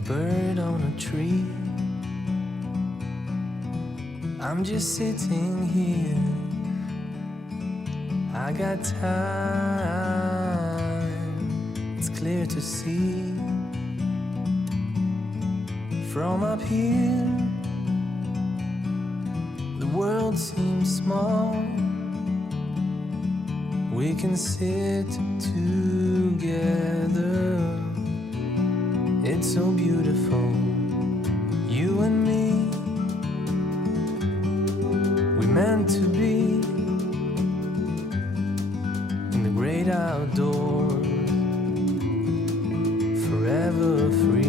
a bird on a tree. I'm just sitting here. I got time. It's clear to see. From up here, the world seems small. We can sit together. It's so beautiful, you and me. We meant to be in the great outdoors, forever free.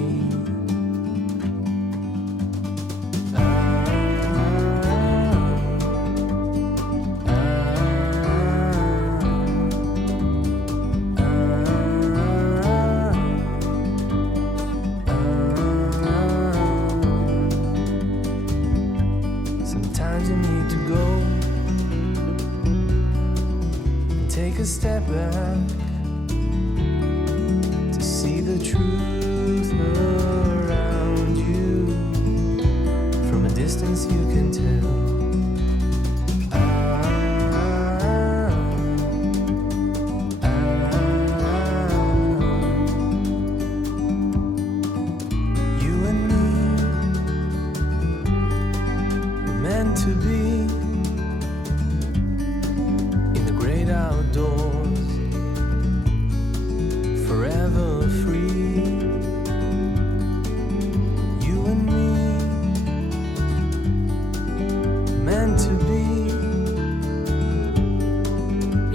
Sometimes you need to go and take a step back to see the truth around you. From a distance you can tell. You and me were meant to be in the great outdoors, forever free. You and me meant to be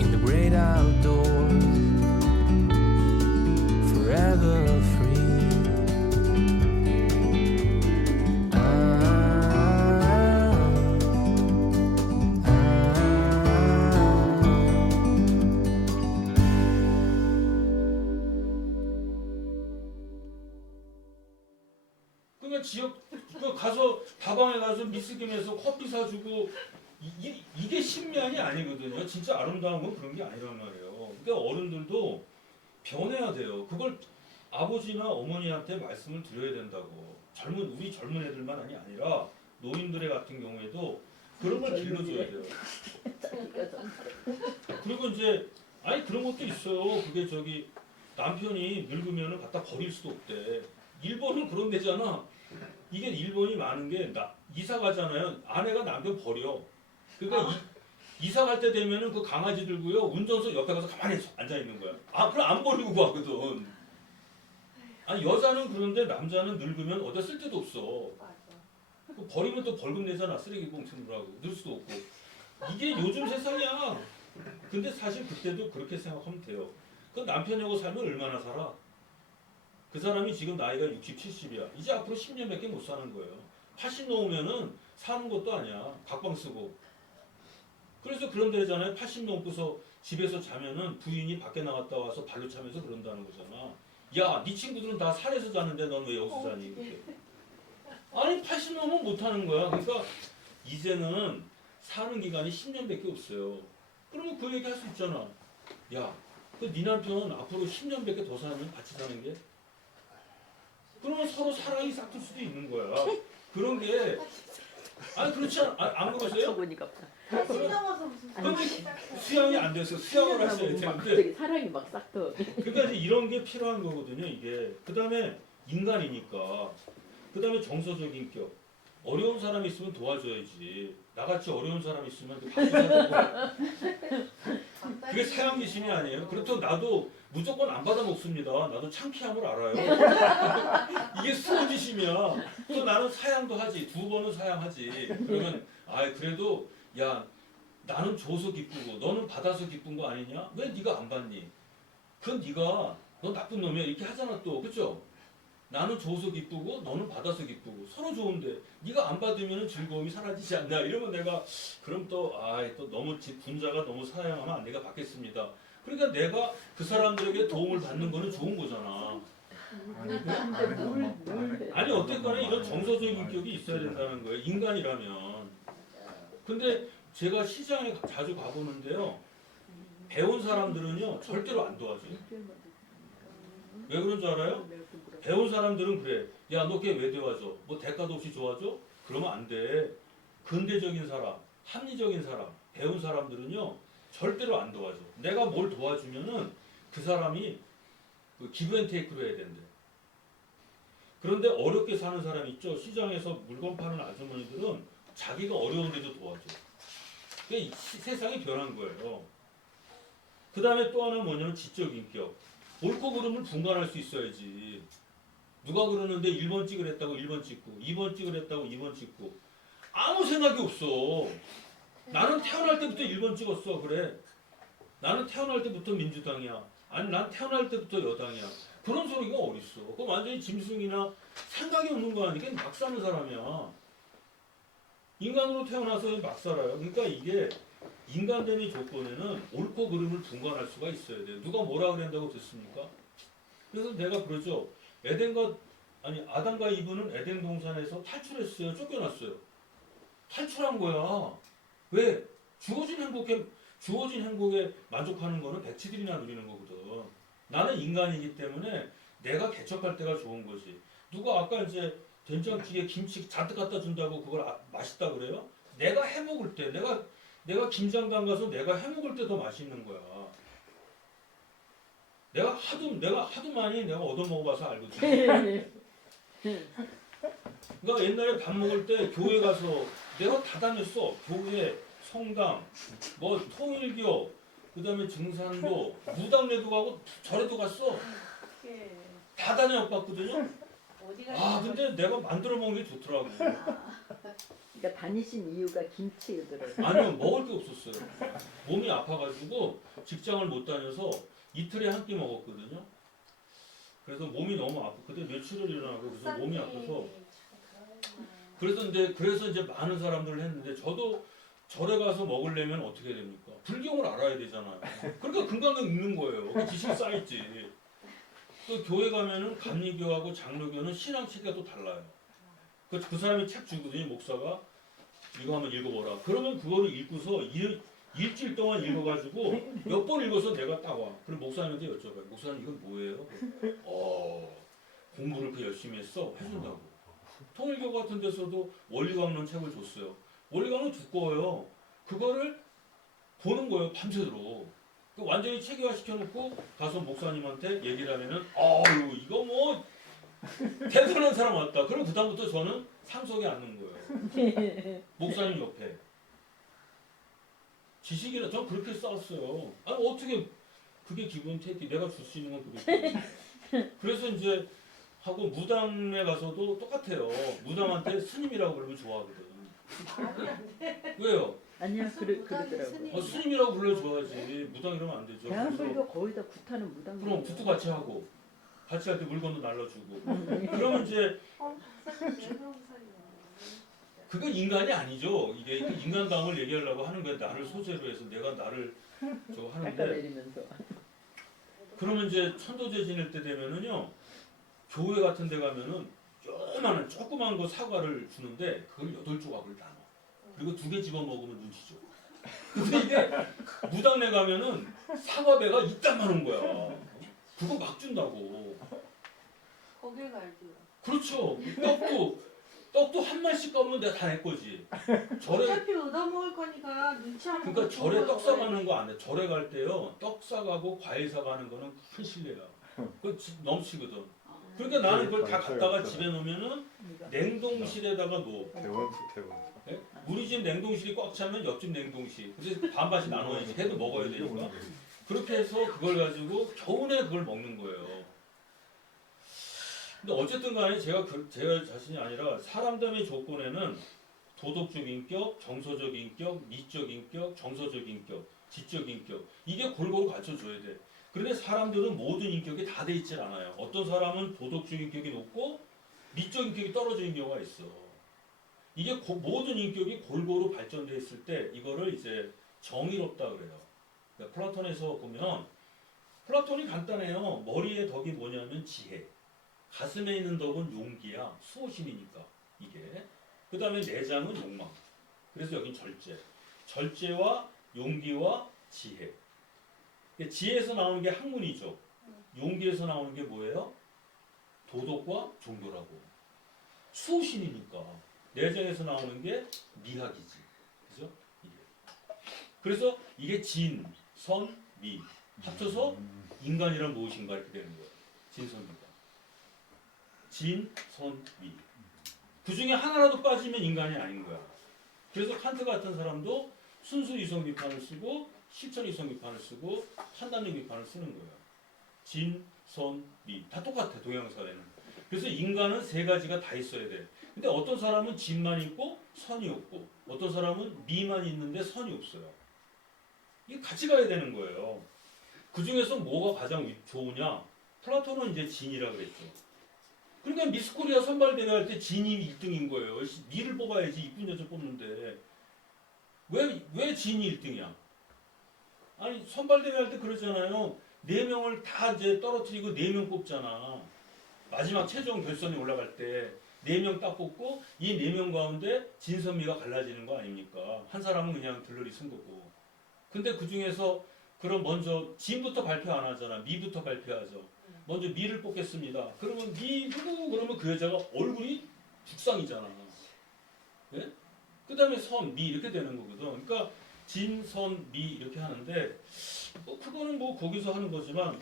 in the great outdoors, forever free. 그러니까 지역 그 가서 다방에 가서 미스김에서 커피 사주고 이게 신면이 아니거든요. 진짜 아름다운 건 그런 게 아니란 말이에요. 그러니까 어른들도 변해야 돼요. 그걸 아버지나 어머니한테 말씀을 드려야 된다고. 우리 젊은 애들만이 아니라 노인들의 같은 경우에도 그런 걸 길러줘야 돼요. 그리고 이제 아니 그런 것도 있어요. 그게 저기 남편이 늙으면은 갖다 버릴 수도 없대. 일본은 그런 데잖아. 이게 일본이 많은 게 이사 가잖아요. 아내가 남편 버려. 그러니까 이사 갈 때 되면은 그 강아지 들고요. 운전석 옆에 가서 가만히 앉아 있는 거야. 그럼 안 버리고 가거든. 아니 여자는 그런데 남자는 늙으면 어디 쓸 데도 없어. 그 버리면 또 벌금 내잖아. 쓰레기 봉투로 하고 넣을 수도 없고. 이게 요즘 세상이야. 근데 사실 그때도 그렇게 생각하면 돼요. 그 남편하고 살면 얼마나 살아? 그 사람이 지금 나이가 60, 70이야. 이제 앞으로 10년밖에 못 사는 거예요. 80 넘으면은 사는 것도 아니야. 각방 쓰고. 그래서 그런 데잖아요. 80 넘고서 집에서 자면은 부인이 밖에 나갔다 와서 발로 차면서 그런다는 거잖아. 야, 네 친구들은 다 산에서 자는데 넌 왜 여기서 자니? 이렇게. 아니 80 넘으면 못 하는 거야. 그러니까 이제는 사는 기간이 10년밖에 없어요. 그러면 그 얘기 할 수 있잖아. 야, 그 네 남편 앞으로 10년밖에 더 살면 같이 사는 게? 그러면 서로 사랑이 싹틀 수도 있는 거야. 그런 게 아니 그렇지 안 그러세요? 보니까 넘어서 무슨 근데 수양이 안 돼서 수양을 하셔야 되는데 갑자기 사랑이 막 싹터. 그러니까 이제 이런 게 필요한 거거든요. 이게 그 다음에 인간이니까 그 다음에 정서적인 인격. 어려운 사람이 있으면 도와줘야지. 나같이 어려운 사람이 있으면 받아야 되고. 그게 사양미심이 아니에요. 그렇다고 나도 무조건 안 받아 먹습니다. 나도 창피함을 알아요. 이게 수호지심이야. 또 나는 사양도 하지. 2번은 사양하지. 그러면 그래도 야 나는 줘서 기쁘고 너는 받아서 기쁜 거 아니냐? 왜 네가 안 받니? 그건 네가 너 나쁜 놈이야 이렇게 하잖아 또. 그렇죠? 나는 줘서 기쁘고 너는 받아서 기쁘고 서로 좋은데 네가 안 받으면 즐거움이 사라지지 않나 이러면 내가 그럼 또 너무 분자가 너무 사양하면 내가 받겠습니다. 그러니까 내가 그 사람들에게 도움을 받는 거는 좋은 거잖아. 아니 어쨌거나 이런 정서적인 인격이 있어야 된다는 거예요. 인간이라면. 근데 제가 시장에 자주 가보는데요. 배운 사람들은요 절대로 안 도와줘요. 왜 그런 줄 알아요? 배운 사람들은 그래. 야, 너 걔 왜 도와줘? 뭐 대가도 없이 도와줘? 그러면 안 돼. 근대적인 사람, 합리적인 사람, 배운 사람들은요 절대로 안 도와줘. 내가 뭘 도와주면은 그 사람이 그 기브 앤 테이크로 해야 된대. 그런데 어렵게 사는 사람 있죠. 시장에서 물건 파는 아주머니들은 자기가 어려운데도 도와줘. 그게 세상이 변한 거예요. 그 다음에 또 하나는 뭐냐면 지적 인격. 옳고 그름을 분간할 수 있어야지. 누가 그러는데 1번 찍으랬다고 1번 찍고 2번 찍으랬다고 2번 찍고 아무 생각이 없어. 나는 태어날 때부터 1번 찍었어. 그래. 나는 태어날 때부터 민주당이야. 아니 난 태어날 때부터 여당이야. 그런 소리가 어딨어. 그건 완전히 짐승이나 생각이 없는 거 아니까 막 사는 사람이야. 인간으로 태어나서 막 살아요. 그러니까 이게 인간됨의 조건에는 옳고 그름을 분간할 수가 있어야 돼요. 누가 뭐라 그랬다고 됐습니까? 그래서 내가 그러죠. 아담과 이브는 에덴 동산에서 탈출했어요. 쫓겨났어요. 탈출한 거야. 왜? 주어진 행복에 만족하는 거는 백치들이나 누리는 거거든. 나는 인간이기 때문에 내가 개척할 때가 좋은 거지. 누가 아까 이제 된장찌개 김치 잔뜩 갖다 준다고 그걸 맛있다 그래요? 내가 해 먹을 때, 내가 김장당 가서 내가 해 먹을 때 더 맛있는 거야. 내가 하도 많이 내가 얻어 먹어봐서 알거든. 그러니까 옛날에 밥 먹을 때 교회 가서 내가 다 다녔어. 교회, 성당, 뭐 통일교, 그다음에 증산도, 무당내도 가고 절에도 갔어. 다 다녀봤거든요. 아 근데 내가 만들어 먹는 게 좋더라고. 그러니까 다니신 이유가 김치더라고요. 아니요 먹을 게 없었어요. 몸이 아파가지고 직장을 못 다녀서 이틀에 한 끼 먹었거든요. 그래서 몸이 너무 아프. 그때 뇌출혈 일어나고 그래서 몸이 아파서 그래서 이제 많은 사람들을 했는데 저도 절에 가서 먹으려면 어떻게 됩니까? 불경을 알아야 되잖아요. 그러니까 금강경 읽는 거예요. 그 지식 쌓였지. 그 교회 가면은 감리교하고 장로교는 신앙 체계가 또 달라요. 그 사람이 책 주거든요. 목사가 이거 한번 읽어보라. 그러면 그거를 읽고서 일주일 동안 읽어가지고 몇 번 읽어서 내가 딱 와. 그럼 목사님한테 여쭤봐요. 목사님 이건 뭐예요? 공부를 그 열심히 했어? 해준다고. 통일교 같은 데서도 원리강론 책을 줬어요. 원리강론 두꺼워요. 그거를 보는 거예요. 밤새도록. 완전히 체계화 시켜놓고 가서 목사님한테 얘기를 하면은 아유 이거 뭐 대단한 사람 왔다. 그럼 그다음부터 저는 상석에 앉는 거예요. 목사님 옆에. 지식이라 전 그렇게 싸웠어요. 아니 어떻게 그게 기분 테이크 내가 줄 수 있는 건 그렇게. 그래서 이제 하고 무당에 가서도 똑같아요. 무당한테 스님이라고 그러면 좋아하거든. 왜요? 아니야 그러더라고요. 스님이라고 불러 줘야지. 무당 이러면 안 되죠. 대한불교 거의 다 구타는 무당. 그럼 굿도 같이 하고 같이 할 때 물건도 날라주고. 그러면 이제 그건 인간이 아니죠. 이게 인간다움을 얘기하려고 하는 거야. 나를 소재로 해서 내가 나를 저거 하는데. 깎아내리면서. 그러면 이제 천도제 지낼 때 되면은요. 교회 같은 데 가면은 요만한 조그만 거 사과를 주는데 그걸 8조각을 나눠. 그리고 2개 집어 먹으면 눈치죠. 근데 이게 무당네 가면은 사과배가 이따만한 거야. 그거 막 준다고. 거길 갈지. 그렇죠. 떡도 한 마리씩 까면 내가 다 내 거지. 절에 어차피 얻어먹을 거니까 눈치 안 보고. 그러니까 절에 떡 사가는 거 안 해. 절에 갈 때요. 떡 사가고 과일 사가는 거는 큰 실례야. 그 넘치거든. 그러니까 나는 그걸 다 갖다가 집에 놓으면은 냉동실에다가 놓어. 대원. 네? 우리 집 냉동실이 꽉 차면 옆집 냉동실. 그래서 반반씩 나눠야지. 해도 먹어야 되니까. 그렇게 해서 그걸 가지고 겨우내 그걸 먹는 거예요. 근데 어쨌든 간에 제가 자신이 아니라 사람됨의 조건에는 도덕적 인격, 정서적 인격, 미적 인격, 정서적 인격, 지적 인격 이게 골고루 갖춰줘야 돼. 그런데 사람들은 모든 인격이 다 돼 있질 않아요. 어떤 사람은 도덕적 인격이 높고 미적 인격이 떨어져 있는 경우가 있어. 이게 모든 인격이 골고루 발전돼 있을 때 이거를 이제 정의롭다 그래요. 그러니까 플라톤에서 보면 플라톤이 간단해요. 머리의 덕이 뭐냐면 지혜. 가슴에 있는 덕은 용기야. 수호심이니까 이게. 그 다음에 내장은 욕망. 그래서 여긴 절제. 절제와 용기와 지혜. 지혜에서 나오는 게 학문이죠. 용기에서 나오는 게 뭐예요? 도덕과 종교라고. 수호신이니까. 내정에서 나오는 게 미학이지. 그죠? 이게. 그래서 이게 진, 선, 미 합쳐서 인간이란 무엇인가 이렇게 되는 거예요. 진선미가. 진, 선, 미. 그 중에 하나라도 빠지면 인간이 아닌 거야. 그래서 칸트 같은 사람도 순수 이성 비판을 쓰고 실천 이성 비판을 쓰고 판단력 비판을 쓰는 거예요. 진, 선, 미. 다 똑같아, 동양사회는. 그래서 인간은 세 가지가 다 있어야 돼. 근데 어떤 사람은 진만 있고 선이 없고 어떤 사람은 미만 있는데 선이 없어요. 이게 같이 가야 되는 거예요. 그 중에서 뭐가 가장 좋으냐? 플라톤은 이제 진이라 그랬죠. 그러니까 미스코리아 선발대회 할 때 진이 1등인 거예요. 미를 뽑아야지 이쁜 여자 뽑는데 왜 진이 1등이야? 아니 선발대회 할 때 그러잖아요. 4명을 다 이제 떨어뜨리고 4명 뽑잖아. 마지막 최종 결선에 올라갈 때 4명 딱 뽑고 이 4명 가운데 진선미가 갈라지는 거 아닙니까? 한 사람은 그냥 들러리 쓴 거고. 근데 그 중에서 그럼 먼저 진부터 발표 안 하잖아. 미부터 발표하죠. 먼저 미를 뽑겠습니다. 그러면 미 누구 그러면 그 여자가 얼굴이 죽상이잖아. 네? 그 다음에 선, 미 이렇게 되는 거거든. 그러니까 진, 선, 미 이렇게 하는데 그거는 뭐 거기서 하는 거지만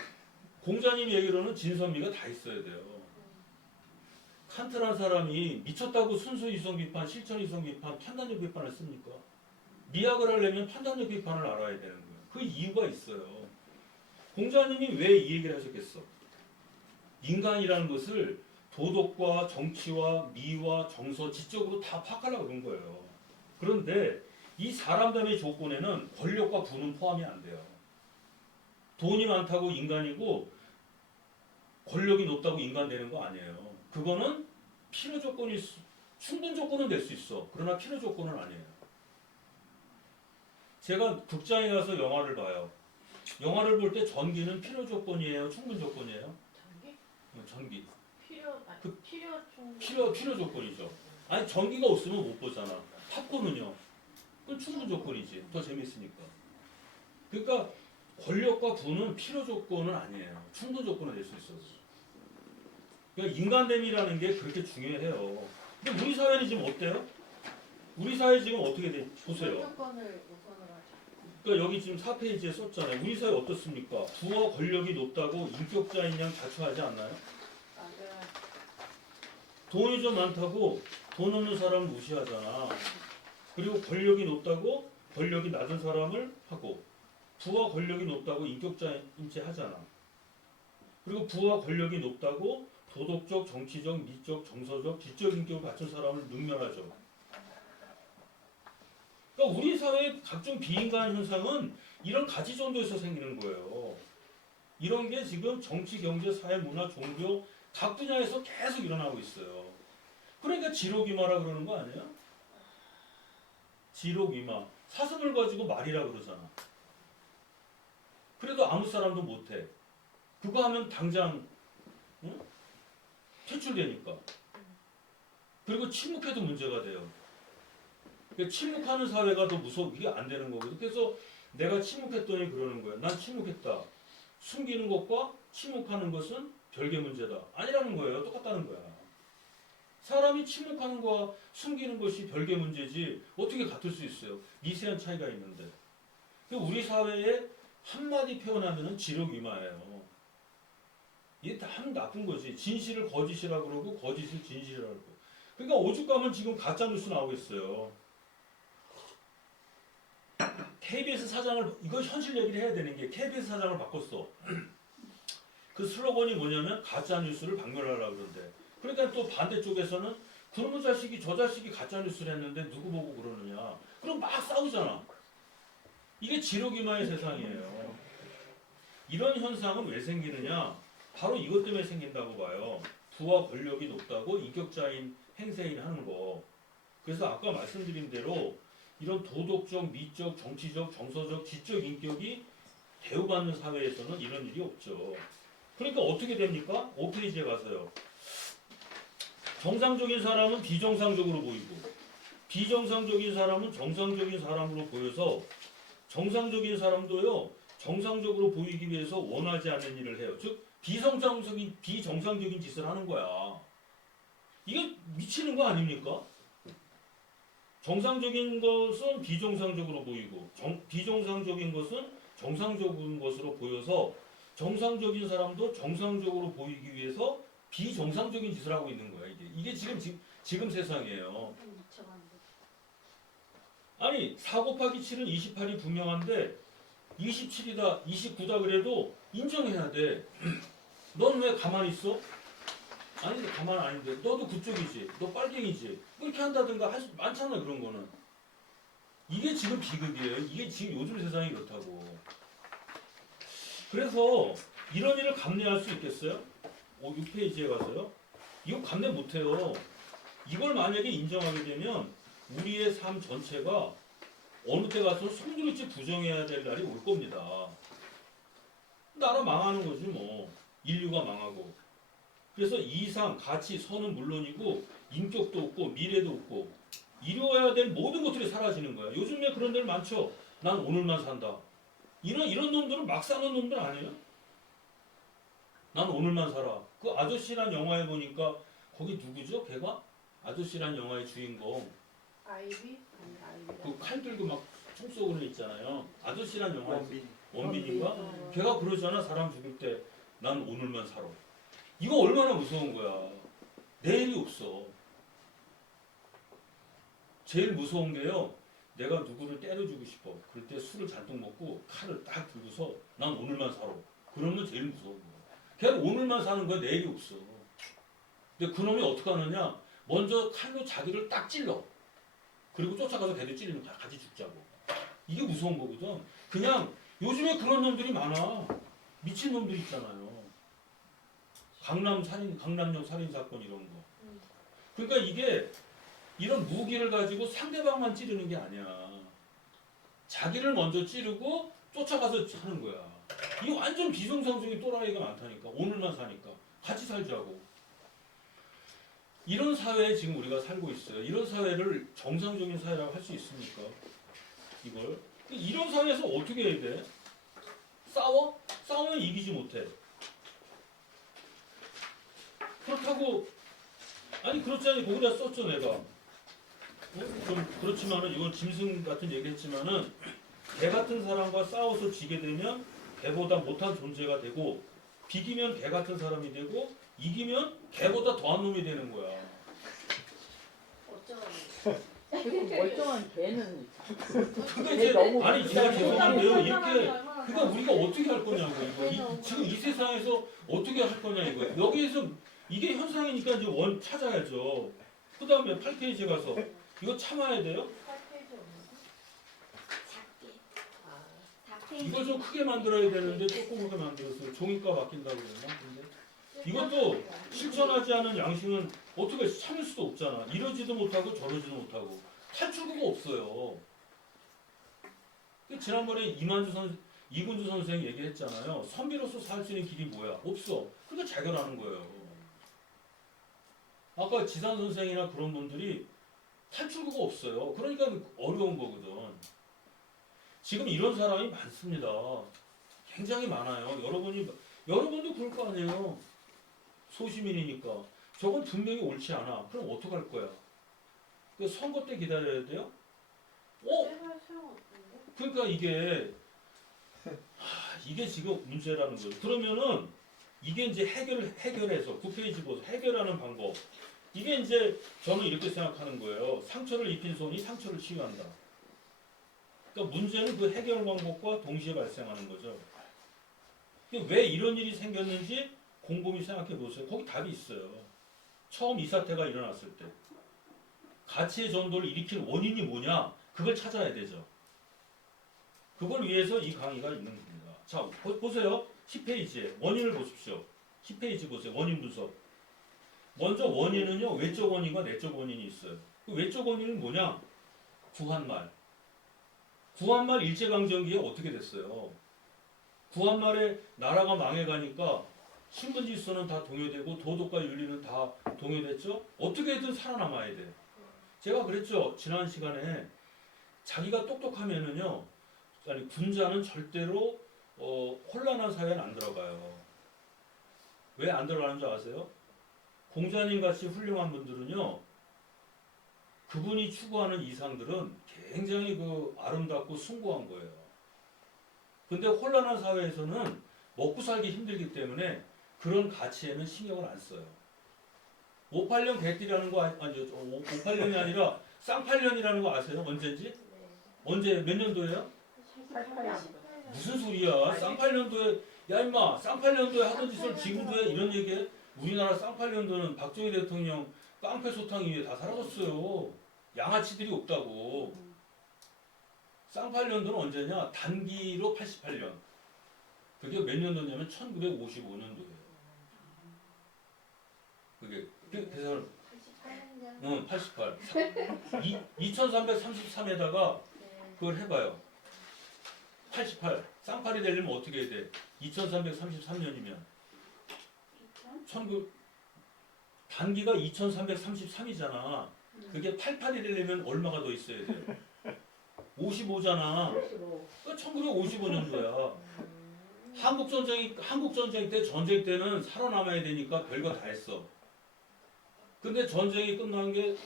공자님 얘기로는 진, 선, 미가 다 있어야 돼요. 칸트라는 사람이 미쳤다고 순수 이성 비판, 실천 이성 비판, 판단력 비판을 씁니까? 미학을 하려면 판단력 비판을 알아야 되는 거예요. 그 이유가 있어요. 공자님이 왜 이 얘기를 하셨겠어? 인간이라는 것을 도덕과 정치와 미와 정서, 지적으로 다 파악하려고 그런 거예요. 그런데 이 사람됨의 조건에는 권력과 부는 포함이 안 돼요. 돈이 많다고 인간이고 권력이 높다고 인간 되는 거 아니에요. 그거는 필요 조건일 수, 충분 조건은 될 수 있어. 그러나 필요 조건은 아니에요. 제가 극장에 가서 영화를 봐요. 영화를 볼 때 전기는 필요 조건이에요? 충분 조건이에요? 전기? 전기. 필요 조건이죠. 아니 전기가 없으면 못 보잖아. 팝콘은요. 그건 충분 조건이지. 더 재밌으니까. 그러니까 권력과 부는 필요 조건은 아니에요. 충분 조건은 될 수 있어요. 그러니까 인간됨이라는 게 그렇게 중요해요. 근데 우리 사회는 지금 어때요? 우리 사회 지금 어떻게 돼? 보세요. 조건을 우선으로 하죠. 그러니까 여기 지금 4페이지에 썼잖아요. 우리 사회 어떻습니까? 부와 권력이 높다고 인격자인 양 자처하지 않나요? 맞아요. 돈이 좀 많다고 돈 없는 사람을 무시하잖아. 그리고 권력이 높다고 권력이 낮은 사람을 하고 부와 권력이 높다고 인격자인체 하잖아. 그리고 부와 권력이 높다고 도덕적, 정치적, 미적, 정서적, 지적 인격을 갖춘 사람을 능멸하죠. 그러니까 우리 사회의 각종 비인간 현상은 이런 가지 정도에서 생기는 거예요. 이런 게 지금 정치, 경제, 사회, 문화, 종교 각 분야에서 계속 일어나고 있어요. 그러니까 지록이마라 그러는 거 아니에요? 지록이마. 사슴을 가지고 말이라 그러잖아. 그래도 아무 사람도 못해. 그거 하면 당장 응? 퇴출되니까. 그리고 침묵해도 문제가 돼요. 그러니까 침묵하는 사회가 더 무서워. 이게 안 되는 거거든. 그래서 내가 침묵했더니 그러는 거야. 난 침묵했다. 숨기는 것과 침묵하는 것은 별개 문제다. 아니라는 거예요. 똑같다는 거야. 사람이 침묵하는 거와 숨기는 것이 별개 문제지 어떻게 같을 수 있어요. 미세한 차이가 있는데. 우리 사회에 한마디 표현하면 지록이마예요. 이게 다 나쁜 거지. 진실을 거짓이라 그러고 거짓을 진실이라 그러고. 그러니까 오죽하면 지금 가짜뉴스 나오고 있어요. KBS 사장을 이거 현실 얘기를 해야 되는 게 KBS 사장을 바꿨어. 그 슬로건이 뭐냐면 가짜뉴스를 박멸하라고 그러는데 그러니까 또 반대쪽에서는 그놈의 자식이 저 자식이 가짜뉴스를 했는데 누구 보고 그러느냐. 그럼 막 싸우잖아. 이게 지록이마의 세상이에요. 이런 현상은 왜 생기느냐. 바로 이것 때문에 생긴다고 봐요. 부와 권력이 높다고 인격자인 행세인 하는 거. 그래서 아까 말씀드린 대로 이런 도덕적, 미적, 정치적, 정서적, 지적 인격이 대우받는 사회에서는 이런 일이 없죠. 그러니까 어떻게 됩니까? 5페이지에 가서요. 정상적인 사람은 비정상적으로 보이고 비정상적인 사람은 정상적인 사람으로 보여서 정상적인 사람도요. 정상적으로 보이기 위해서 원하지 않는 일을 해요. 즉 비정상적인 짓을 하는 거야. 이게 미치는 거 아닙니까? 정상적인 것은 비정상적으로 보이고 비정상적인 것은 정상적인 것으로 보여서 정상적인 사람도 정상적으로 보이기 위해서 비정상적인 짓을 하고 있는 거야. 이게 지금 세상이에요. 미쳐가는데. 아니 4 곱하기 7은 28이 분명한데 27이다 29다 그래도 인정해야 돼. 넌 왜 가만히 있어? 아니 가만 아닌데 너도 그쪽이지. 너 빨갱이지. 그렇게 한다든가 할 수 많잖아. 그런 거는. 이게 지금 비극이에요. 이게 지금 요즘 세상이 그렇다고. 그래서 이런 일을 감내할 수 있겠어요? 6페이지에 가서요. 이거 감내 못해요. 이걸 만약에 인정하게 되면 우리의 삶 전체가 어느 때 가서 송두리째 부정해야 될 날이 올 겁니다. 나라 망하는 거지 뭐. 인류가 망하고. 그래서 이상, 가치, 선은 물론이고 인격도 없고 미래도 없고 이루어야 될 모든 것들이 사라지는 거야. 요즘에 그런 데를 많죠. 난 오늘만 산다. 이런 놈들은 막 사는 놈들 아니에요? 난 오늘만 살아. 그 아저씨란 영화에 보니까 거기 누구죠? 걔가? 아저씨란 영화의 주인공. 아이비? 아니 아이비. 그 칼 들고 막 총 쏘고 있잖아요. 아저씨란 영화의 원빈. 원빈인가? 어. 걔가 그러잖아. 사람 죽을 때 난 오늘만 살아. 이거 얼마나 무서운 거야. 내일이 없어. 제일 무서운 게요. 내가 누구를 때려주고 싶어. 그럴 때 술을 잔뜩 먹고 칼을 딱 들고서 난 오늘만 살아. 그러면 제일 무서운 거야. 걔는 오늘만 사는 거야. 내일이 없어. 근데 그놈이 어떻게 하느냐. 먼저 칼로 자기를 딱 찔러. 그리고 쫓아가서 걔도 찔리는 거야. 같이 죽자고. 이게 무서운 거거든. 그냥 요즘에 그런 놈들이 많아. 미친 놈들 있잖아요. 강남역 살인 사건 이런 거. 그러니까 이게 이런 무기를 가지고 상대방만 찌르는 게 아니야. 자기를 먼저 찌르고 쫓아가서 하는 거야. 이게 완전 비정상적인 또라이가 많다니까. 오늘만 사니까. 같이 살자고. 이런 사회에 지금 우리가 살고 있어요. 이런 사회를 정상적인 사회라고 할 수 있습니까? 이걸. 이런 사회에서 어떻게 해야 돼? 싸워? 싸우면 이기지 못해. 그렇다고 아니 그렇잖아요. 거기다 썼죠 내가. 좀 그렇지만은 이건 짐승 같은 얘기했지만은 개 같은 사람과 싸워서 지게 되면 개보다 못한 존재가 되고 비기면 개 같은 사람이 되고 이기면 개보다 더한 놈이 되는 거야. 어쩌라고. 그리고 멀쩡한 개는 그게 이제 너무 아니 제가 죄송한데요. 이렇게 얼마나 그러니까 우리가 어떻게 할 거냐고 이거 지금 이 세상에서 어떻게 할 거냐 이거 여기에서 이게 현상이니까 이제 원 찾아야죠. 그 다음에 8페이지 가서 이거 참아야 돼요. 8페이지 없는데? 작게. 아. 이걸 좀 크게 만들어야 되는데 조그맣게 만들었어요. 종이가 바뀐다고 그러나? 근데 이것도 실천하지 않은 양심은 어떻게 참을 수도 없잖아. 이러지도 못하고 저러지도 못하고 탈출구가 없어요. 지난번에 이군주 선생 얘기했잖아요. 선비로서 살 수 있는 길이 뭐야? 없어. 그러니까 자결하는 거예요. 아까 지산 선생이나 그런 분들이 탈출구가 없어요. 그러니까 어려운 거거든. 지금 이런 사람이 많습니다. 굉장히 많아요. 여러분도 그럴 거 아니에요. 소시민이니까. 저건 분명히 옳지 않아. 그럼 어떡할 거야? 그 선거 때 기다려야 돼요? 제발 소용없는데? 그러니까 이게 지금 문제라는 거죠. 그러면은 이게 이제 해결해서 9페이지 보세요. 해결하는 방법. 이게 이제 저는 이렇게 생각하는 거예요. 상처를 입힌 손이 상처를 치유한다. 그러니까 문제는 그 해결 방법과 동시에 발생하는 거죠. 왜 이런 일이 생겼는지 곰곰이 생각해 보세요. 거기 답이 있어요. 처음 이 사태가 일어났을 때 가치의 전도를 일으킨 원인이 뭐냐? 그걸 찾아야 되죠. 그걸 위해서 이 강의가 있는 겁니다. 자, 보세요. 10페이지에 원인을 보십시오. 10페이지 보세요. 원인 분석. 먼저 원인은요. 외적 원인과 내적 원인이 있어요. 그 외적 원인은 뭐냐? 구한말. 구한말 일제강점기에 어떻게 됐어요? 구한말에 나라가 망해가니까 신분질서는 다 동요되고 도덕과 윤리는 다 동요됐죠? 어떻게든 살아남아야 돼. 제가 그랬죠. 지난 시간에 자기가 똑똑하면은요. 아니 군자는 절대로 혼란한 사회는 안 들어가요. 왜 안 들어가는 줄 아세요? 공자님 같이 훌륭한 분들은요, 그분이 추구하는 이상들은 굉장히 그 아름답고 숭고한 거예요. 근데 혼란한 사회에서는 먹고 살기 힘들기 때문에 그런 가치에는 신경을 안 써요. 58년 개띠라는 거 아니죠? 58년이 아니라 쌍팔년이라는 거 아세요? 언제인지? 네. 언제 몇 년도예요? 88년도. 무슨 소리야? 쌍팔년도에 야 임마 쌍팔년도에 하던 짓을 지금도 해? 이런 얘기해? 우리나라 쌍팔년도는 박정희 대통령 깡패 소탕 이후에 다 사라졌어요. 양아치들이 없다고. 쌍팔년도는 언제냐? 단기로 88년. 그게 몇 년도냐면 1955년도예요. 그게 그래서 88년. 응, 88. 2333에다가 네. 그걸 해봐요. 88. 쌍팔이 되려면 어떻게 해야 돼? 2333년이면 19 단기가 2333이잖아. 그게 88이 되려면 얼마가 더 있어야 돼? 55잖아. 그 1955년도야. 한국 전쟁 때 전쟁 때는 살아남아야 되니까 별거 다 했어. 근데 전쟁이 끝난 게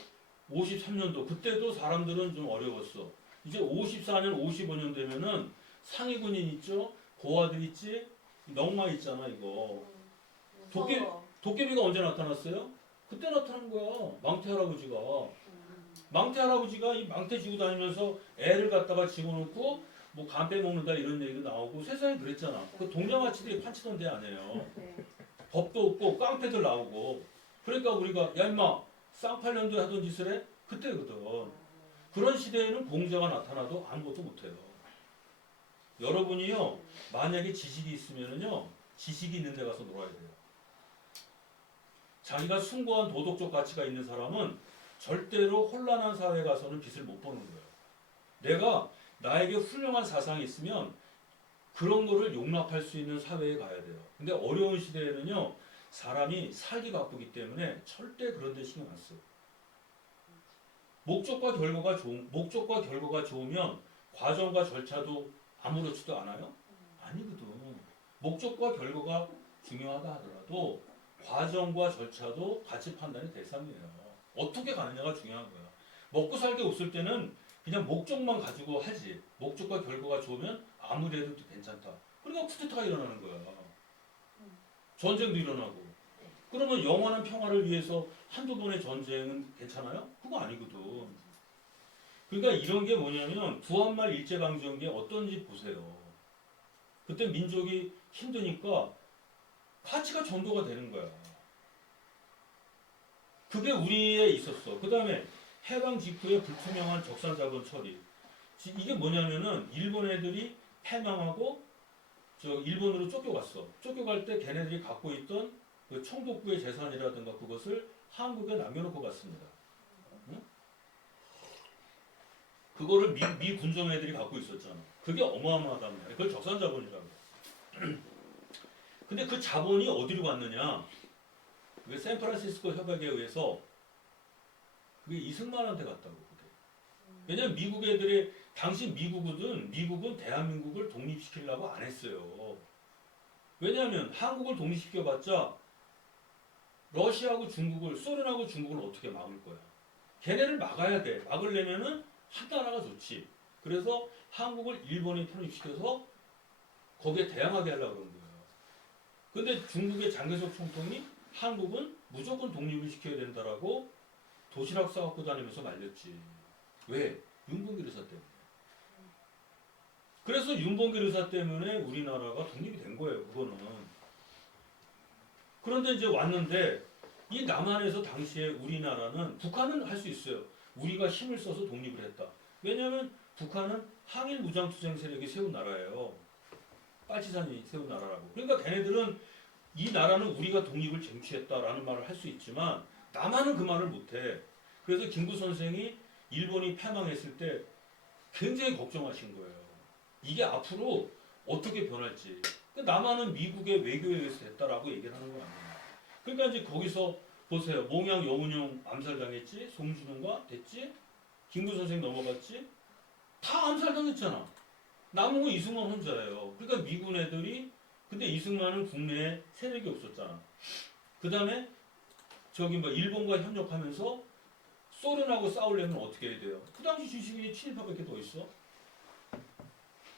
53년도. 그때도 사람들은 좀 어려웠어. 이제 54년, 55년 되면은 상위군인 있죠? 고아들 있지? 넉마 있잖아, 이거. 도깨비가 언제 나타났어요? 그때 나타난 거야. 망태 할아버지가. 망태 할아버지가 이 망태 지고 다니면서 애를 갖다가 집어넣고 뭐 간 빼먹는다 이런 얘기도 나오고 세상에 그랬잖아. 그 동양아치들이 판치던 데 아니에요. 네. 법도 없고 깡패들 나오고. 그러니까 우리가 야 임마 쌍팔년도에 하던 짓을 해? 그때거든. 그런 시대에는 공자가 나타나도 아무것도 못해요. 여러분이요 만약에 지식이 있으면은요 지식이 있는 데 가서 놀아야 돼요. 자기가 숭고한 도덕적 가치가 있는 사람은 절대로 혼란한 사회에 가서는 빚을 못 버는 거예요. 내가 나에게 훌륭한 사상이 있으면 그런 거를 용납할 수 있는 사회에 가야 돼요. 근데 어려운 시대에는요 사람이 살기 바쁘기 때문에 절대 그런 데 신경 안 써요. 목적과 결과가 좋으면 과정과 절차도 아무렇지도 않아요? 아니거든. 목적과 결과가 중요하다 하더라도 과정과 절차도 가치 판단의 대상이에요. 어떻게 가느냐가 중요한 거야. 먹고 살기 없을 때는 그냥 목적만 가지고 하지. 목적과 결과가 좋으면 아무리 해도 괜찮다. 그러니까 쿠데타가 일어나는 거야. 전쟁도 일어나고. 그러면 영원한 평화를 위해서 한두 번의 전쟁은 괜찮아요? 그거 아니거든. 그러니까 이런 게 뭐냐면 부한말 일제강점기 어떤지 보세요. 그때 민족이 힘드니까 가치가 전도가 되는 거야. 그게 우리에 있었어. 그 다음에 해방 직후에 불투명한 적산자본 처리. 이게 뭐냐면은 일본 애들이 패망하고 저 일본으로 쫓겨갔어. 쫓겨갈 때 걔네들이 갖고 있던 그 청독부의 재산이라든가 그것을 한국에 남겨놓고 갔습니다. 응? 그거를 미 군정 애들이 갖고 있었잖아. 그게 어마어마하단 말이야. 그걸 적산자본이라고. 근데 그 자본이 어디로 갔느냐? 그게 샌프란시스코 협약에 의해서 그게 이승만한테 갔다고. 그게. 왜냐면 미국 애들이 당시 미국은 대한민국을 독립시키려고 안 했어요. 왜냐하면 한국을 독립시켜봤자 러시아하고 중국을 소련하고 중국을 어떻게 막을 거야? 걔네를 막아야 돼. 막으려면은 한 나라가 좋지. 그래서 한국을 일본에 편입시켜서 거기에 대항하게 하려고 그런 거예요. 근데 중국의 장개석 총통이 한국은 무조건 독립을 시켜야 된다라고 도시락 싸갖고 다니면서 말렸지. 왜? 윤봉길 의사 때문에. 그래서 윤봉길 의사 때문에 우리나라가 독립이 된 거예요. 그거는. 그런데 이제 왔는데 이 남한에서 당시에 우리나라는 북한은 할 수 있어요. 우리가 힘을 써서 독립을 했다. 왜냐하면 북한은 항일 무장투쟁 세력이 세운 나라예요. 빨치산이 세운 나라라고. 그러니까 걔네들은 이 나라는 우리가 독립을 쟁취했다라는 말을 할 수 있지만 남한은 그 말을 못해. 그래서 김구 선생이 일본이 패망했을 때 굉장히 걱정하신 거예요. 이게 앞으로 어떻게 변할지. 남한은 미국의 외교에 의해서 됐다라고 얘기를 하는 거 아니에요. 그러니까 이제 거기서 보세요. 몽양 여운용 암살당했지? 송준호가 됐지? 김구 선생 넘어갔지? 다 암살당했잖아. 남은 건 이승만 혼자예요. 그러니까 미군 애들이 근데 이승만은 국내에 세력이 없었잖아. 그 다음에 저기 뭐 일본과 협력하면서 소련하고 싸우려면 어떻게 해야 돼요? 그 당시 지식인이 친일파밖에 더 있어.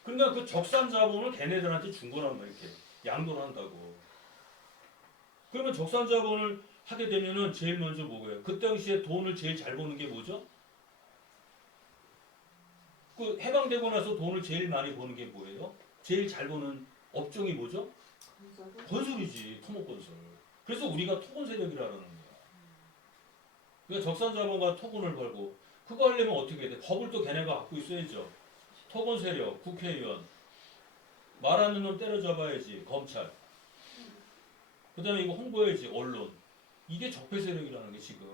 그러니까 그 적산 자본을 걔네들한테 준 거란 말이야. 이렇게 양도를 한다고. 그러면 적산 자본을 하게 되면은 제일 먼저 뭐예요? 그 당시에 돈을 제일 잘 버는 게 뭐죠? 그 해방되고 나서 돈을 제일 많이 버는 게 뭐예요? 제일 잘 버는 업종이 뭐죠? 건설이지. 토목건설. 그래서 우리가 토건 세력이라는 거야. 그러니까 적산 자본과 토건을 벌고 그거 하려면 어떻게 해야 돼? 법을 또 걔네가 갖고 있어야죠. 토건 세력, 국회의원, 말하는 놈 때려잡아야지, 검찰. 그 다음에 이거 홍보해야지, 언론. 이게 적폐 세력이라는 게 지금.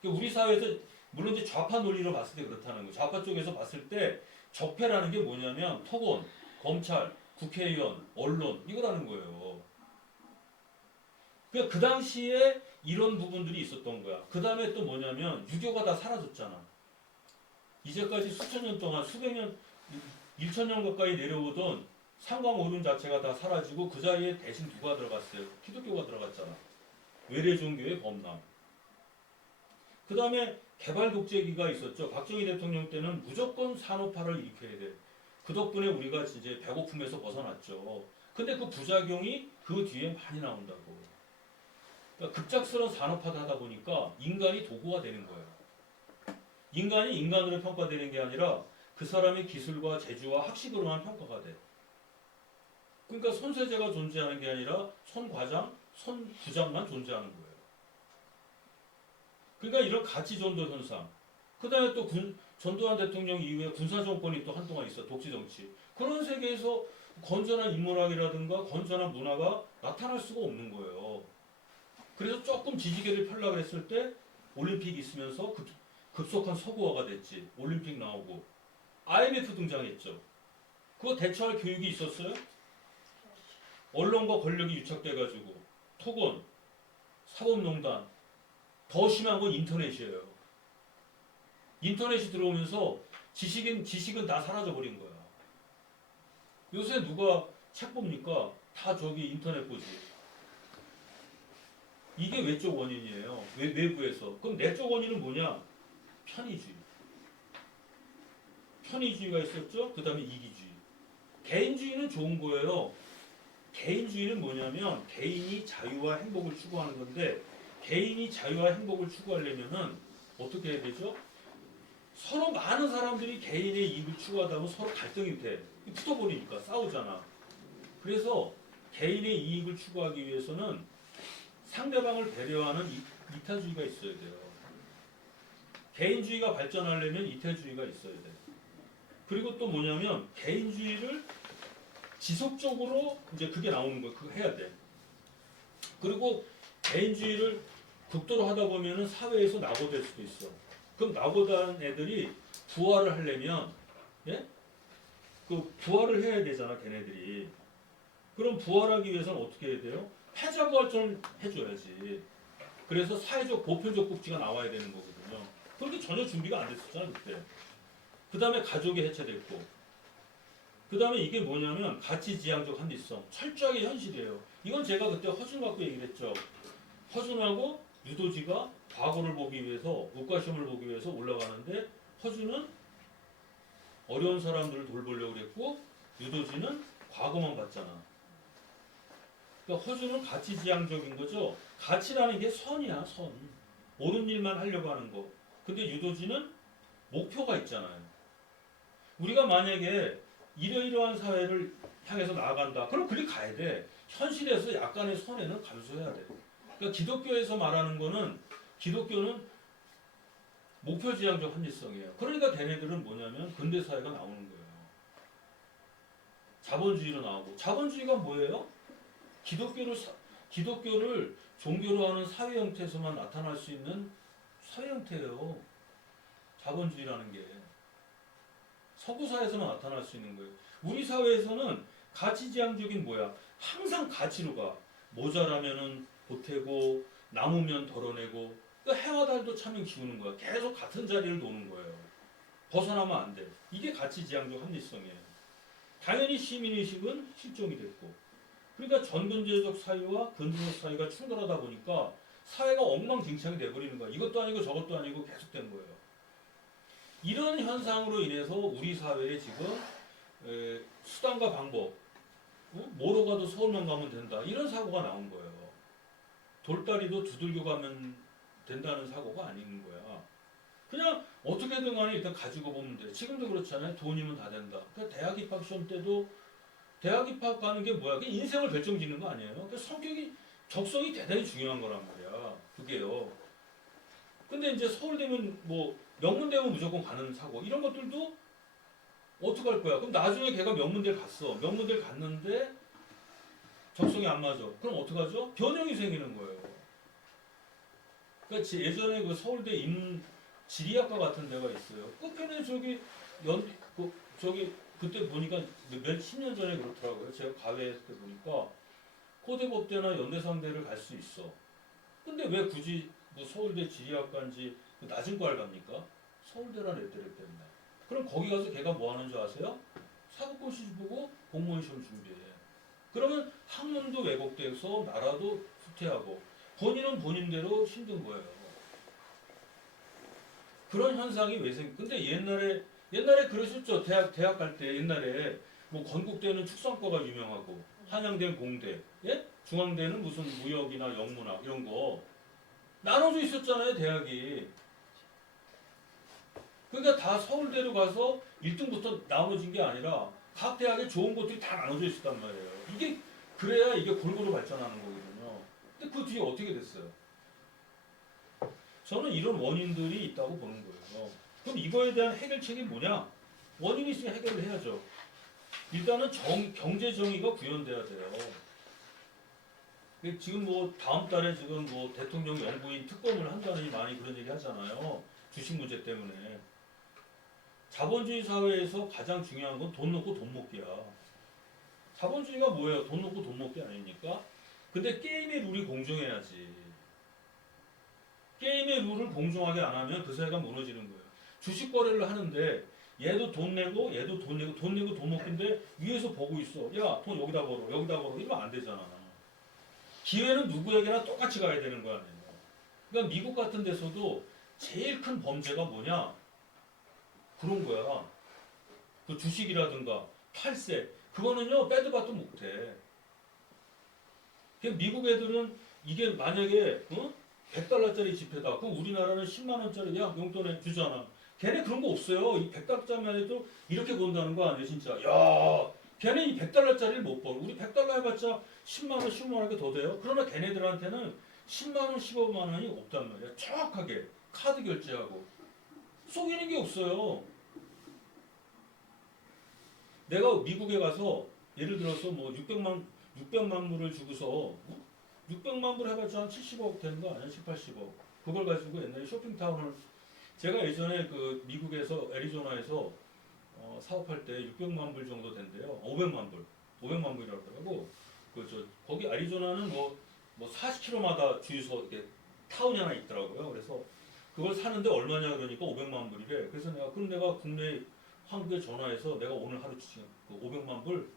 그러니까 우리 사회에서 물론 이제 좌파 논리로 봤을 때 그렇다는 거예요. 좌파 쪽에서 봤을 때 적폐라는 게 뭐냐면 토건, 검찰, 국회의원, 언론 이거라는 거예요. 그러니까 그 당시에 이런 부분들이 있었던 거야. 그 다음에 또 뭐냐면 유교가 다 사라졌잖아. 이제까지 수천 년 동안 수백 년, 1,000년 가까이 내려오던 상광오륜 자체가 다 사라지고 그 자리에 대신 누가 들어갔어요? 기독교가 들어갔잖아. 외래 종교의 범람. 그 다음에 개발 독재기가 있었죠. 박정희 대통령 때는 무조건 산업화를 일으켜야 돼. 그 덕분에 우리가 이제 배고픔에서 벗어났죠. 근데 그 부작용이 그 뒤에 많이 나온다고. 그러니까 급작스러운 산업화를 하다 보니까 인간이 도구가 되는 거예요. 인간이 인간으로 평가되는 게 아니라 그 사람의 기술과 재주와 학식으로만 평가가 돼. 그러니까 손세제가 존재하는 게 아니라 손과장, 손부장만 존재하는 거예요. 그러니까 이런 가치전도 현상. 그 다음에 또 전두환 대통령 이후에 군사정권이 또 한동안 있어. 독재정치. 그런 세계에서 건전한 인문학이라든가 건전한 문화가 나타날 수가 없는 거예요. 그래서 조금 지지계를 펴려고 했을 때 올림픽이 있으면서 급속한 서구화가 됐지. 올림픽 나오고 IMF 등장했죠. 그거 대처할 교육이 있었어요? 언론과 권력이 유착돼가지고 토건, 사법농단, 더 심한 건 인터넷이에요. 인터넷이 들어오면서 지식은 다 사라져버린 거야. 요새 누가 책 봅니까? 다 저기 인터넷 보지. 이게 외적 원인이에요. 외부에서. 그럼 내적 원인은 뭐냐? 편의주의. 편의주의가 있었죠. 그 다음에 이기주의. 개인주의는 좋은 거예요. 개인주의는 뭐냐면 개인이 자유와 행복을 추구하는 건데 개인이 자유와 행복을 추구하려면은 어떻게 해야 되죠? 서로 많은 사람들이 개인의 이익을 추구하다 보면 서로 갈등이 돼. 붙어버리니까 싸우잖아. 그래서 개인의 이익을 추구하기 위해서는 상대방을 배려하는 이타주의가 있어야 돼요. 개인주의가 발전하려면 이타주의가 있어야 돼. 그리고 또 뭐냐면 개인주의를 지속적으로 이제 그게 나오는 거야. 그거 해야 돼. 그리고 개인주의를 극도로 하다 보면은 사회에서 낙오될 수도 있어. 그럼 낙오된 애들이 부활을 하려면, 예? 그 부활을 해야 되잖아, 걔네들이. 그럼 부활하기 위해서는 어떻게 해야 돼요? 패자부활전을 해줘야지. 그래서 사회적 보편적 복지가 나와야 되는 거거든요. 그런데 전혀 준비가 안 됐었잖아, 그때. 그 다음에 가족이 해체됐고, 그 다음에 이게 뭐냐면 가치지향적 합리성, 철저하게 현실이에요. 이건 제가 그때 허준 갖고 얘기를 했죠. 허준하고 유도지가 과거를 보기 위해서, 국가시험을 보기 위해서 올라가는데 허준은 어려운 사람들을 돌보려고 그랬고 유도지는 과거만 봤잖아. 그러니까 허준은 가치지향적인 거죠. 가치라는 게 선이야, 선. 옳은 일만 하려고 하는 거. 근데 유도지는 목표가 있잖아요. 우리가 만약에 이러이러한 사회를 향해서 나아간다. 그럼 그리 가야 돼. 현실에서 약간의 선에는 감수해야 돼. 그러니까 기독교에서 말하는 거는 기독교는 목표지향적 합리성이에요. 그러니까 걔네들은 뭐냐면 근대사회가 나오는 거예요. 자본주의로 나오고. 자본주의가 뭐예요? 기독교를 종교로 하는 사회 형태에서만 나타날 수 있는 사회 형태예요. 자본주의라는 게. 서구사회에서만 나타날 수 있는 거예요. 우리 사회에서는 가치지향적인 뭐야? 항상 가치로 가. 모자라면은 보태고 남으면 덜어내고. 그러니까 해와 달도 차면 기우는 거야. 계속 같은 자리를 노는 거예요. 벗어나면 안 돼. 이게 가치지향적 합리성이에요. 당연히 시민의식은 실종이 됐고, 그러니까 전근대적 사유와 근대적 사유가 충돌하다 보니까 사회가 엉망진창이 돼버리는 거야. 이것도 아니고 저것도 아니고 계속된 거예요. 이런 현상으로 인해서 우리 사회에 지금 수단과 방법, 뭐로 가도 서울만 가면 된다, 이런 사고가 나온 거예요. 돌다리도 두들겨 가면 된다는 사고가 아닌 거야. 그냥 어떻게든 간에 일단 가지고 보면 돼. 지금도 그렇잖아요. 돈이면 다 된다. 그러니까 대학 입학 시험 때도 대학 입학하는 게 뭐야? 그게 인생을 결정짓는 거 아니에요? 그러니까 성격이, 적성이 대단히 중요한 거란 말이야. 그게요. 근데 이제 서울대면 뭐 명문대면 무조건 가는 사고, 이런 것들도 어떻게 할 거야? 그럼 나중에 걔가 명문대를 갔어. 명문대를 갔는데 적성이 안 맞아. 그럼 어떡하죠? 변형이 생기는 거예요. 그러니까 예전에 그 서울대 지리학과 같은 데가 있어요. 끝편에 그때 보니까 몇 10년 전에 그렇더라고요. 제가 과외 때 보니까 고대법대나 연대상대를 갈 수 있어. 근데 왜 굳이 뭐 서울대 지리학과인지 낮은 과를 갑니까? 서울대란 애들 때문에. 그럼 거기 가서 걔가 뭐 하는 줄 아세요? 사법고시 보고 공무원 시험 준비해. 그러면 학문도 왜곡돼서 나라도 후퇴하고 본인은 본인대로 힘든 거예요. 그런 현상이 왜 근데 옛날에 그러셨죠. 대학 갈 때 옛날에 뭐 건국대는 축산과가 유명하고 한양대는 공대, 예? 중앙대는 무슨 무역이나 영문학 이런 거 나눠져 있었잖아요, 대학이. 그러니까 다 서울대로 가서 1등부터 나눠진 게 아니라 각 대학에 좋은 것들이 다 나눠져 있었단 말이에요. 이게 그래야 이게 골고루 발전하는 거거든요. 근데 그 뒤에 어떻게 됐어요? 저는 이런 원인들이 있다고 보는 거예요. 그럼 이거에 대한 해결책이 뭐냐? 원인이 있으면 해결을 해야죠. 일단은 경제 정의가 구현돼야 돼요. 지금 뭐 다음 달에 지금 뭐 대통령 영부인 특검을 한다느니 많이 그런 얘기 하잖아요. 주식 문제 때문에. 자본주의 사회에서 가장 중요한 건 돈 놓고 돈 먹기야. 자본주의가 뭐예요? 돈 놓고 돈 먹기 아닙니까? 근데 게임의 룰이 공정해야지. 게임의 룰을 공정하게 안 하면 그 사회가 무너지는 거예요. 주식 거래를 하는데 얘도 돈 내고 얘도 돈 내고 돈 먹기인데 위에서 보고 있어. 야, 돈 여기다 걸어 이러면 안 되잖아. 기회는 누구에게나 똑같이 가야 되는 거 아니에요. 그러니까 미국 같은 데서도 제일 큰 범죄가 뭐냐? 그런 거야. 그 주식이라든가 탈세, 그거는요 빼도 박도 못해. 미국 애들은 이게 만약에 $100짜리 지폐다. 그럼 우리나라는 10만 원짜리 야 용돈에 주잖아. 걔네 그런 거 없어요. 이 100달러짜리만 해도 이렇게 본다는 거 아니에요, 진짜. 야, 걔네 이 100달러짜리를 못 번. 우리 100달러 해봤자 10만 원, 15만 원밖에 더 돼요. 그러나 걔네들한테는 10만 원, 15만 원이 없단 말이야. 정확하게 카드 결제하고 속이는 게 없어요. 내가 미국에 가서 예를 들어서 뭐 600만 불을 주고서 600만 불 해봤자 한 70억 되는 거 아니야? 80억. 그걸 가지고 옛날에 쇼핑타운을 제가 예전에 그 미국에서 애리조나에서 사업할 때 600만 불 정도 된대요. 500만 불이라고 하더라고. 거기 애리조나는 뭐 40km마다 주유소 이렇게 타운이 하나 있더라고요. 그래서 그걸 사는데 얼마냐 그러니까 500만 불이래. 그래서 내가 국내 한국에 전화해서 내가 오늘 하루 그 500만 불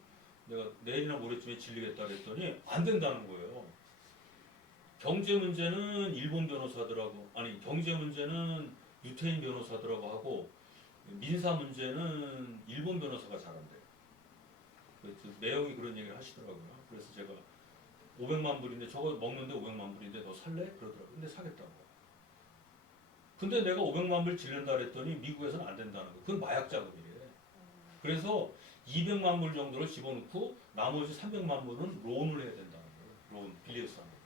내가 내일이나 모레쯤에 질리겠다 그랬더니 안 된다는 거예요. 경제 문제는 일본 변호사들하고, 아니 경제 문제는 유태인 변호사들하고 하고 민사 문제는 일본 변호사가 잘한대요. 내용이 그런 얘기를 하시더라고요. 그래서 제가 500만 불인데 저거 먹는데 500만 불인데 너 살래? 그러더라고요. 근데 사겠다고. 근데 내가 500만 불 질른다 그랬더니 미국에서는 안 된다는 거예요. 그건 마약 자금이래. 그래서 200만 불 정도를 집어넣고 나머지 300만 불은 론을 해야 된다는 거예요. 론, 빌려서 하는 거.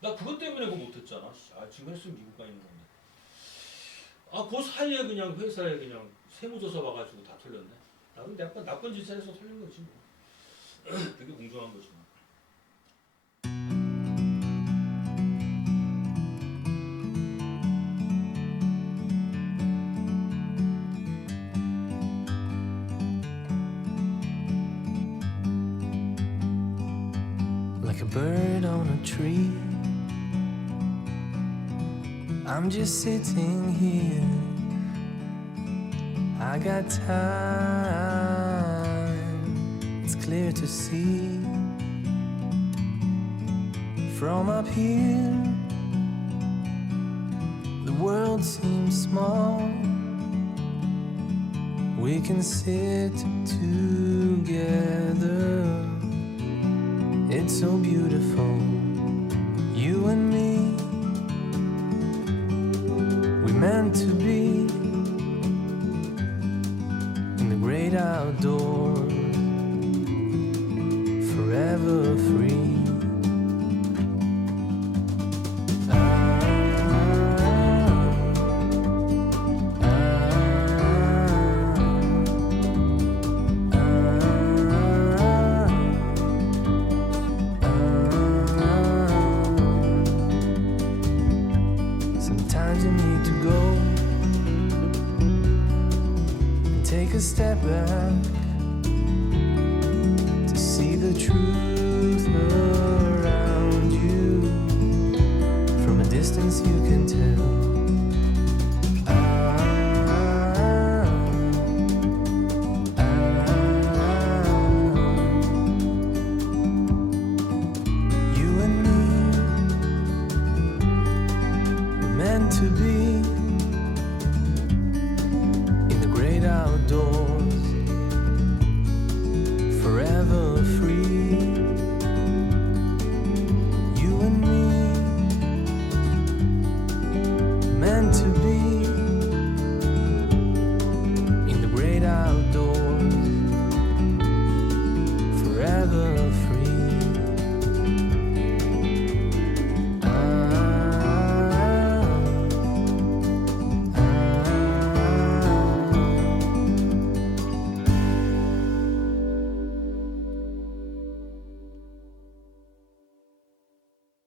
나 그것 때문에 그거 못했잖아. 아, 지금 했으면 미국 가 있는 건데. 아, 그 사이에 그냥 회사에 그냥 세무조사 와가지고 다 털렸네. 나도 나쁜 짓을 해서 털린 거지 뭐. 그게 공정한 거지 뭐. Like a bird on a tree, I'm just sitting here. I got time clear to see. From up here, the world seems small. We can sit together. It's so beautiful, you and me. We meant to be in the great outdoors, forever free. Sometimes you need to go and take a step back to see the truth around you. From a distance you can tell. You and me, we're meant to be